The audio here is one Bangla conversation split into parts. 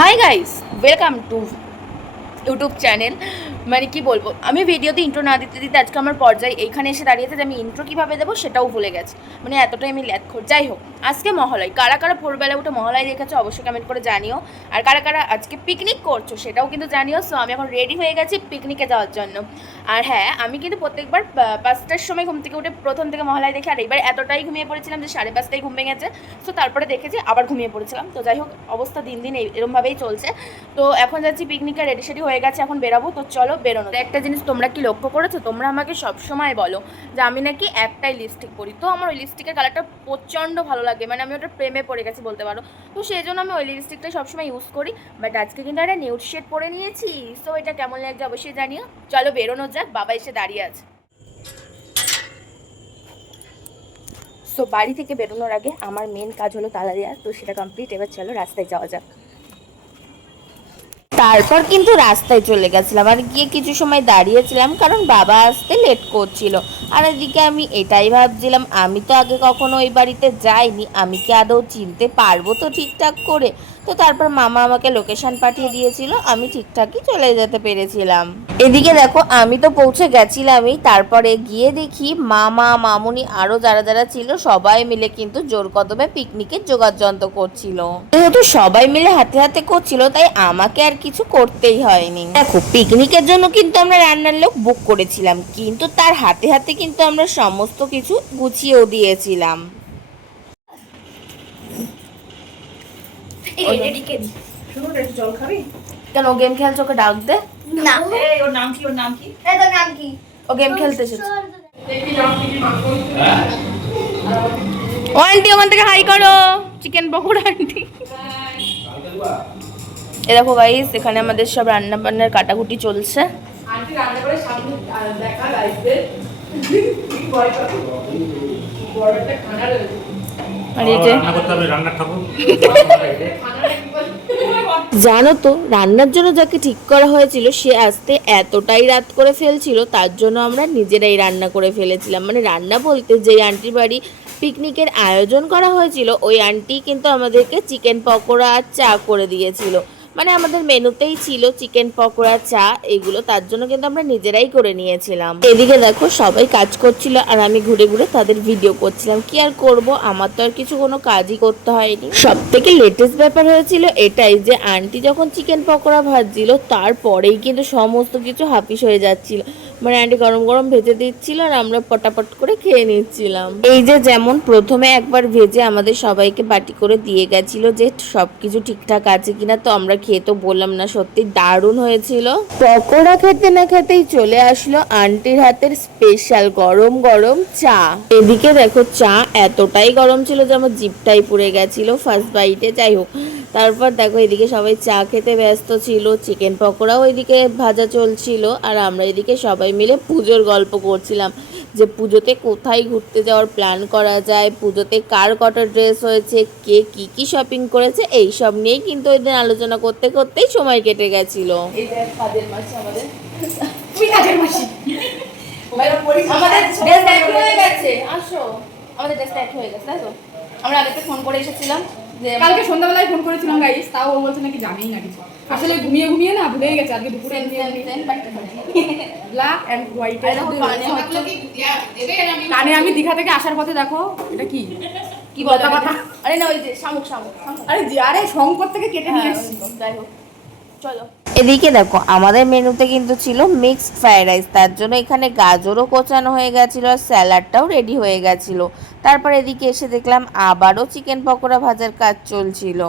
Hi guys, welcome to YouTube channel. মানে কি বলবো, আমি ভিডিওতে ইন্ট্রো না দিতে দিতে আজকে আমার পর্যায়ে এইখানে এসে দাঁড়িয়েছে যে আমি ইন্ট্রো কীভাবে দেবো সেটাও ভুলে গেছি। মানে এতটাই আমি ল্যাথখোর। যাই হোক, আজকে মহালয়। কারা কারা ভোরবেলা উঠে মহালয় দেখেছো অবশ্যই কমেন্ট করে জানিও। আর কারা কারা আজকে পিকনিক করছো সেটাও কিন্তু জানিও। সো আমি এখন রেডি হয়ে গেছি পিকনিকে যাওয়ার জন্য। আর হ্যাঁ, আমি কিন্তু প্রত্যেকবার 5টার সময় ঘুম থেকে উঠে প্রথম থেকে মহালয় দেখি। আর এবার এতটাই ঘুমিয়ে পড়েছিলাম যে 5:30টায় ঘুম ভেঙেছে। সো তারপরে দেখেছি আবার ঘুমিয়ে পড়েছিলাম। তো যাই হোক, অবস্থা দিন দিন এরমভাবেই চলছে। তো এখন যাচ্ছি পিকনিকে, রেডি সেডি হয়ে গেছে, এখন বেরাবো। তো চলো বেরোনো। একটা জিনিস তোমরা কি লক্ষ্য করেছো? তোমরা আমাকে সবসময় বলো যে আমি নাকি একটাই লিপস্টিক পরি। তো আমার ওই লিপস্টিকের কালারটা প্রচণ্ড ভালো লাগে, মানে আমি ওটার প্রেমে পড়ে গেছি বলতে পারো। তো সেই জন্য আমি ওই লিপস্টিকটাই সবসময় ইউজ করি। বাট আজকে কিন্তু একটা নিউড শেড পরে নিয়েছি। সো এটা কেমন লাগছে অবশ্যই জানিও। চলো বেরোনো যাক, বাবা এসে দাঁড়িয়ে আছে। সো বাড়ি থেকে বেরোনোর আগে আমার মেন কাজ হলো তালা দেওয়া। তো সেটা কমপ্লিট। এবার চলো রাস্তায় যাওয়া যাক। তারপর কিন্তু রাস্তায় চলে গেছিলাম আর গিয়ে কিছু সময় দাঁড়িয়েছিলাম, কারণ বাবা আসতে লেট করছিল। আর এদিকে আমি এটাই ভাবছিলাম, আমি তো আগে কখনো ওই বাড়িতে যাইনি, আমি কি আদৌ চিনতে পারবো তো ঠিকঠাক করে। তো তারপর মামা আমাকে লোকেশন পাঠিয়ে দিয়েছিল, আমি ঠিকঠাকই চলে যেতে পেরেছিলাম। এদিকে দেখো, আমি তো পৌঁছে গেছিলামই। তারপরে গিয়ে দেখি মামা মামুনি আরো যারা যারা ছিল সবাই মিলে কিন্তু জোর কদমে পিকনিকের যোগাযন্ত্র করছিল। যেহেতু সবাই মিলে হাতে হাতে করছিল, তাই আমাকে আর কিছু করতেই হয়নি। দেখো, পিকনিকের জন্য কিন্তু আমরা রান্নার লোক বুক করেছিলাম, কিন্তু তার হাতে হাতে কিন্তু আমরা সমস্ত কিছু গুছিয়েও দিয়েছিলাম। জল খাবি? কেন, গেম খেলছো? ওকে ডাক দে। না। ওর নাম কি? ওর নাম কি? তোর নাম কি? ও গেম খেলতে এসেছে। ও আন্টি, ওখান থেকে হাই করো। Chicken pakora aunty. এ দেখো গাইস, এখানে আমাদের সব রান্না বান্নার কাটাকুটি চলছে। আন্টি রান্না করে সামনে দেখা লাইভে। ভয় পাবো। বড় একটা খানা রয়েছে। আর এই যে রান্না করতে হবে, রান্না খাবো। জানো তো, রান্নার জন্য যাকে ঠিক করা হয়েছিল সে আসতে এতটাই রাত করে ফেলছিল, তার জন্য আমরা নিজেরাই রান্না করে ফেলেছিলাম। মানে রান্না বলতে, যেই আন্টির বাড়ি পিকনিকের আয়োজন করা হয়েছিল ওই আন্টি কিন্তু আমাদেরকে চিকেন পকোড়া আর চা করে দিয়েছিল। মানে আমাদের মেনুতেই ছিল চিকেন পকোড়া, চা, এগুলো। তার জন্য কিন্তু আমরা নিজেরাই করে নিয়েছিলাম। এদিকে দেখো, সবাই কাজ করছিল আর আমি ঘুরে ঘুরে তাদের ভিডিও করছিলাম। কি আর করব, আমার তো আর কিছু কোনো কাজই করতে হয়নি। সব থেকে লেটেস্ট ব্যাপার হয়েছিল এটাই যে আন্টি যখন চিকেন পকোড়া ভাজছিল তারপরেই কিন্তু সমস্ত কিছু হাফিস হয়ে যাচ্ছিল। মানে আন্টি গরম গরম ভেজে দিচ্ছিল আর আমরা পটাপট করে খেয়ে নিচ্ছিলাম। এই যে যেমন প্রথমে একবার ভেজে আমাদের সবাইকে বাটি করে দিয়ে গেছিল যে সবকিছু ঠিকঠাক আছে কিনা। তো আমরা খেয়ে তো বললাম না, সত্যি দারুণ হয়েছিল। পকোড়া খেতে না খেতেই চলে আসলো আন্টির হাতের স্পেশাল গরম গরম চা। এদিকে দেখো, চা এতটাই গরম ছিল যে আমার জিভটাই পুড়ে গেছিল ফার্স্ট বাইটে। যাই হোক, তারপর দেখো এদিকে সবাই চা খেতে ব্যস্ত ছিল, চিকেন পকোড়াও এদিকে ভাজা চলছিল, আর আমরা এদিকে সবাই মিলে পুজোর গল্প করছিলাম যে পুজোতে কোথায় ঘুরতে যাওয়ার প্ল্যান করা যায়, পুজোতে কার কটা ড্রেস হয়েছে, কে কি কি শপিং করেছে, এই সব নিয়েই কিন্তু ওই দিন আলোচনা করতে করতেই সময় কেটে গেছিল। এই যে কাজের মাসি আমাদের, তুই কাজের মাসি। আমাদের ড্রেস এক হয়ে গেছে। আসো, আমাদের ড্রেসটা এক হয়ে গেছে, তাই তো? আমরা আগেতে ফোন করে এসেছিলাম যে কালকে সন্ধ্যাবেলায় ফোন করেছিলাম গাইস, তাও ও বলছে নাকি জানেই না কিছু। আসলে ঘুমিয়ে ঘুমিয়ে না ভুলেই গেছে। আজকে দুপুরে ব্ল্যাক এন্ড হোয়াইট এর কানে আমি দীঘা থেকে আসার পথে দেখো এটা কি কি বলে কথা। আরে না, ওই যে শামুক শামুক শামুক। আরে শঙ্কর থেকে কেটে নিয়ে এসেছি। যাই হোক, চলো। এদিকে দেখো, আমাদের মেনুতে কিন্তু ছিল মিক্সড ফ্রাইড রাইস। তার জন্য এখানে গাজরও কোচানো হয়ে গেছিলো আর স্যালাডটাও রেডি হয়ে গেছিলো। তারপর এদিকে এসে দেখলাম আবারও চিকেন পকোড়া ভাজার কাজ চলছিল।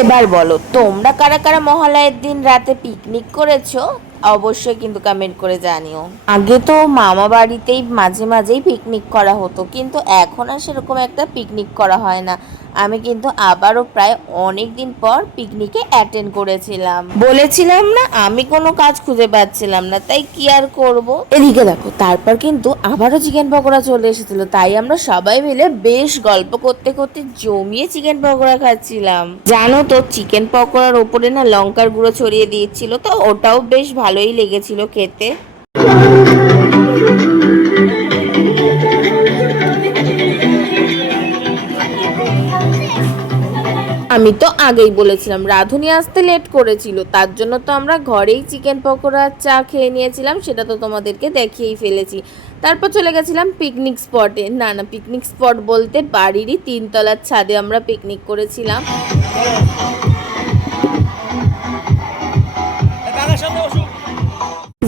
এবার বলো, তোমরা কারা কারা মহালয়ের দিন রাতে পিকনিক করেছো অবশ্যই কিন্তু কমেন্ট করে জানিও। আগে তো মামা বাড়িতেই মাঝে মাঝেই পিকনিক করা হতো, কিন্তু এখন আর সেরকম একটা পিকনিক করা হয় না। আমি কিন্তু আবারও প্রায় অনেক দিন পর পিকনিকে অ্যাটেন্ড করেছিলাম। বলেছিলাম না, আমি কোনো কাজ খুঁজে পাচ্ছিলাম না, তাই কি আর করব। এদিকে দেখো, তারপর কিন্তু আবারও চিকেন পকোড়া চলে এসেছিল, তাই আমরা সবাই মিলে বেশ গল্প করতে করতে জমিয়ে চিকেন পকোড়া খাচ্ছিলাম। জানো তো, চিকেন পকোড়ার ওপরে না লঙ্কার গুঁড়ো ছড়িয়ে দিয়েছিল, তো ওটাও বেশ ভালোই লেগেছিল খেতে। আমি তো আগেই বলেছিলাম রাঁধুনি আসতে লেট করেছিল, তার জন্য তো আমরা ঘরেই চিকেন পকোড়া চা খেয়ে নিয়েছিলাম, সেটা তো তোমাদেরকে দেখিয়েই ফেলেছি। তারপর চলে গেছিলাম পিকনিক স্পটে। না না, পিকনিক স্পট বলতে বাড়িরই 3 তলার ছাদে আমরা পিকনিক করেছিলাম।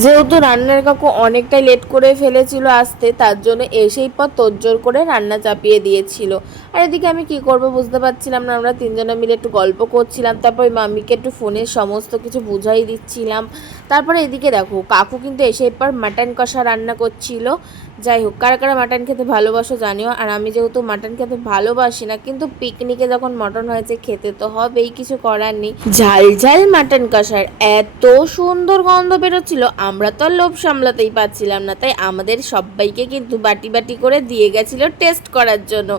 যেহেতু রান্নার কাকু অনেকটাই লেট করে ফেলেছিল আসতে, তার জন্য এসেই পর তোড়জোড় করে রান্না চাপিয়ে দিয়েছিল। আর এদিকে আমি কি করব বুঝতে পারছিলাম না, আমরা 3জনে মিলে একটু গল্প করছিলাম, তারপর মাম্মিকে একটু ফোনে সমস্ত কিছু বুঝাই দিচ্ছিলাম। তারপরে এদিকে দেখো কাকু কিন্তু এসেই পর মাটন কষা রান্না করছিল। যাই হোক, কারা কারা মাটন খেতে ভালোবাসো জানিও। আর আমি যেহেতু মাটন খেতে ভালোবাসি না, কিন্তু পিকনিকে যখন মটন হয়েছে খেতে তো হবেই, কিছু করার নেই। ঝাল ঝাল মাটন কষার এত সুন্দর গন্ধ বেরোচ্ছিল, আমরা তো আর লোভ সামলাতেই পারছিলাম না, তাই আমাদের সবাইকে কিন্তু বাটি বাটি করে দিয়ে গেছিল টেস্ট করার জন্য।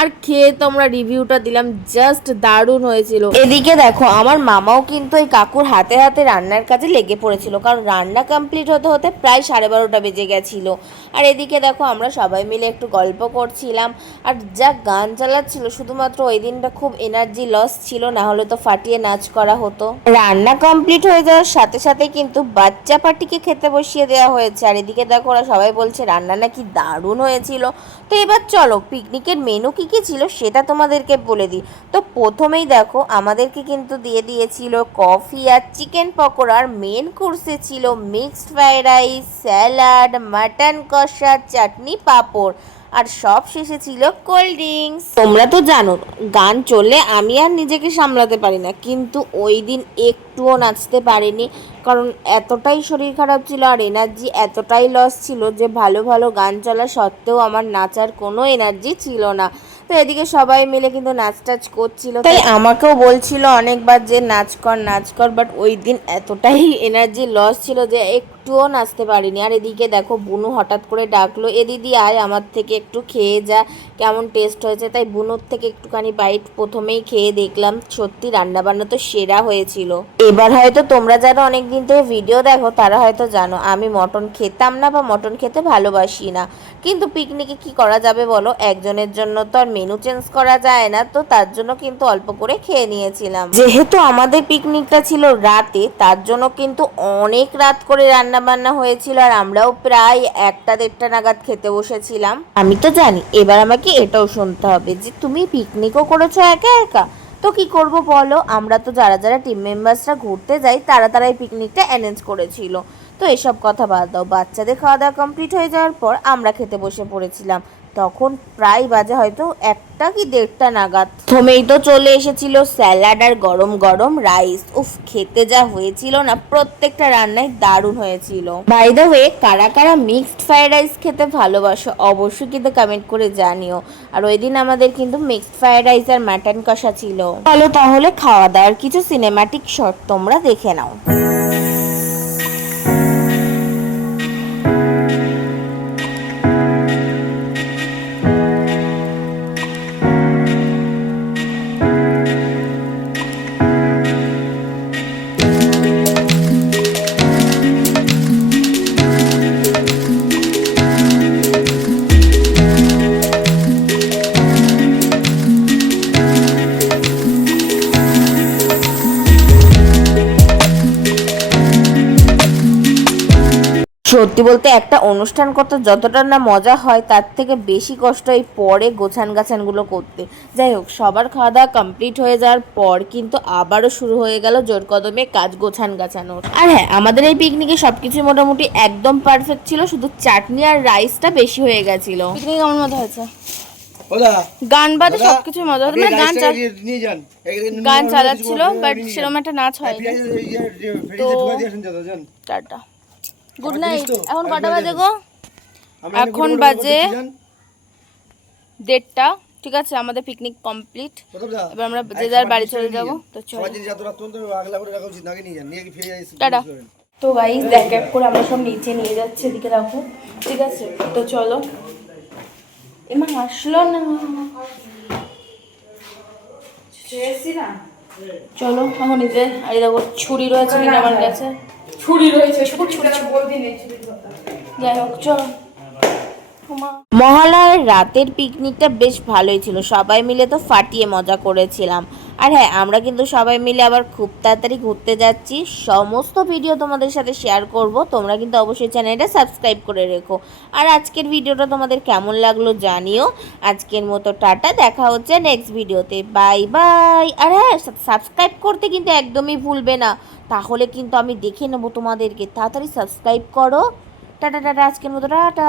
আর খেয়ে তো আমরা রিভিউটা দিলাম, জাস্ট দারুণ হয়েছিল। এদিকে দেখো আমার মামাও কিন্তু এই কাকুর হাতে হাতে রান্নার কাজে লেগে পড়েছিল, কারণ রান্না কমপ্লিট হতে হতে প্রায় 12:30 বেজে গেছিল। আর এদিকে দেখো আমরা সবাই মিলে একটু গল্প করছিলাম, আর যা গান চালাচ্ছিল, শুধুমাত্র ওই দিনটা খুব এনার্জি লস ছিল, না হলে তো ফাটিয়ে নাচ করা হতো। রান্না কমপ্লিট হয়ে যাওয়ার সাথে সাথে কিন্তু বাচ্চা পার্টিকে খেতে বসিয়ে দেওয়া হয়েছে। আর এদিকে দেখো ওরা সবাই বলছে রান্না নাকি দারুণ হয়েছিল। তো এবার চলো পিকনিকের মেনু কি কি ছিল সেটা তোমাদেরকে বলে দিই। তো প্রথমেই দেখো আমাদেরকে কিন্তু দিয়ে দিয়েছিল কফি আর চিকেন পকোড়ার। মেন কোর্সে ছিল mixed fried rice, salad, mutton কষা, চাটনি, পাঁপড়, আর সব শেষে ছিল কোল্ড ড্রিঙ্কস। তোমরা তো জানো গান চললে আমি আর নিজেকে সামলাতে পারি না, কিন্তু ওই দিন একটুও নাচতে পারিনি, কারণ এতটাই শরীর খারাপ ছিল আর এনার্জি এতটাই লস ছিল যে ভালো ভালো গান চলা সত্ত্বেও আমার নাচার কোনো এনার্জি ছিল না। তো এদিকে সবাই মিলে কিন্তু নাচ টাচ করছিল, তাই আমাকেও বলছিল অনেকবার যে নাচ কর, বাট ওই দিন এতটাই এনার্জি লস ছিল যে একটুও নাচতে পারিনি। আর এদিকে দেখো বুনু হঠাৎ করে ডাকলো, এ দিদি আয় আমার থেকে একটু খেয়ে যা, কেমন টেস্ট হয়েছে। তাই বুনুর থেকে একটুখানি বাইট প্রথমেই খেয়ে দেখলাম, সত্যি রান্নাবান্না তো সেরা হয়েছিল। এবার হয়তো তোমরা যারা অনেকদিন থেকে ভিডিও দেখো তারা হয়তো জানো আমি মটন খেতাম না বা মটন খেতে ভালোবাসি না, কিন্তু পিকনিকে কি করা যাবে বলো, একজনের জন্য তো আর মেনু চেঞ্জ করা যায় না, তো তার জন্য কিন্তু অল্প করে খেয়ে নিয়েছিলাম। যেহেতু আমাদের পিকনিকটা ছিল রাতে, তার জন্য কিন্তু অনেক রাত করে রান্না বান্না হয়েছিল, আর আমরাও প্রায় 1টা-1:30 নাগাদ খেতে বসেছিলাম। আমি তো জানি এবার আমাকে এটাও শুনতে হবে যে তুমি পিকনিকও করেছো একা একা, তো কি করব বলো, আমরা তো যারা যারা টিম মেম্বার্সরা ঘুরতে যাই তারাই পিকনিকটা অ্যারেঞ্জ করেছিল। তো এসব কথা বাদ দাও, বাচ্চাদের খাওয়া দাওয়া কমপ্লিট হয়ে যাওয়ার পর আমরা খেতে বসে পড়েছিলাম। তখন প্রায় বাজে হয়তো 1টা কি 1:30 নাগাদ। প্রথমেই তো চলে এসেছিল স্যালাড আর গরম গরম রাইস। উফ, খেতে যা হয়েছিল না, প্রত্যেকটা রান্নায় দারুণ হয়েছিল। বাই দ্য ওয়ে, কারা কারা মিক্সড ফ্রাইড রাইস খেতে ভালোবাসো অবশ্যই কিন্তু কমেন্ট করে জানিও। আর ওই দিন আমাদের কিন্তু মিক্সড ফ্রাইড রাইস আর মাটন কষা ছিল। চলো তাহলে খাওয়া দাওয়ার কিছু সিনেম্যাটিক শট তোমরা দেখে নাও। সত্যি বলতে একটা অনুষ্ঠান করতে যতটা না মজা হয়, তার থেকে বেশি কষ্ট এই পরে গোছান গাছানগুলো করতে। যাই হোক, সবার খাওয়া দাওয়া কমপ্লিট হয়ে যাওয়ার পর কিন্তু আবারও শুরু হয়ে গেল জোর কদমে কাজ গোছান গাছানোর। আর হ্যাঁ, আমাদের এই পিকনিকে সবকিছু মোটামুটি একদম পারফেক্ট ছিল, শুধু চাটনি আর রাইসটা বেশি হয়ে গেছিল। পিকনিক কেমন মজা হয়েছে? গান বাদে সবকিছু মজা হতো, মানে গান চালাচ্ছিল, বাট সেরকম একটা নাচ হয়নি। তো টাটা, গুড নাইট। এখন কটা বাজে গো? এখন বাজে 1:30। ঠিক আছে, আমাদের পিকনিক কমপ্লিট, এবার আমরা যে যার বাড়ি চলে যাবো। তো চলো টাটা। তো গাইস, এক এক করে আমরা সব নিচে নিয়ে যাচ্ছি, এদিকে রাখো, ঠিক আছে? তো চলো। এমন আসলো না, চলো এখন নিজে। আর দেখো ছুরি রয়েছে কিনা আমার কাছে, ছুরি রয়েছে, যাই হোক চলো। মহালয়ার রাতের পিকনিকটা বেশ ভালোই ছিল, সবাই মিলে তো ফাটিয়ে মজা করেছিলাম। আর হ্যাঁ, আমরা কিন্তু সবাই মিলে আবার খুব তাড়াতাড়ি ঘুরতে যাচ্ছি, সমস্ত ভিডিও তোমাদের সাথে শেয়ার করব। তোমরা কিন্তু অবশ্যই চ্যানেলটা সাবস্ক্রাইব করে রেখো। আর আজকের ভিডিওটা তোমাদের কেমন লাগলো জানিও। আজকের মতো টাটা, দেখা হচ্ছে নেক্সট ভিডিওতে, বাই বাই। আর হ্যাঁ, সাবস্ক্রাইব করতে কিন্তু একদমই ভুলবে না, তাহলে কিন্তু আমি দেখে নেবো তোমাদেরকে। তাড়াতাড়ি সাবস্ক্রাইব করো। টাটা টাটা, আজকের মতো টাটা।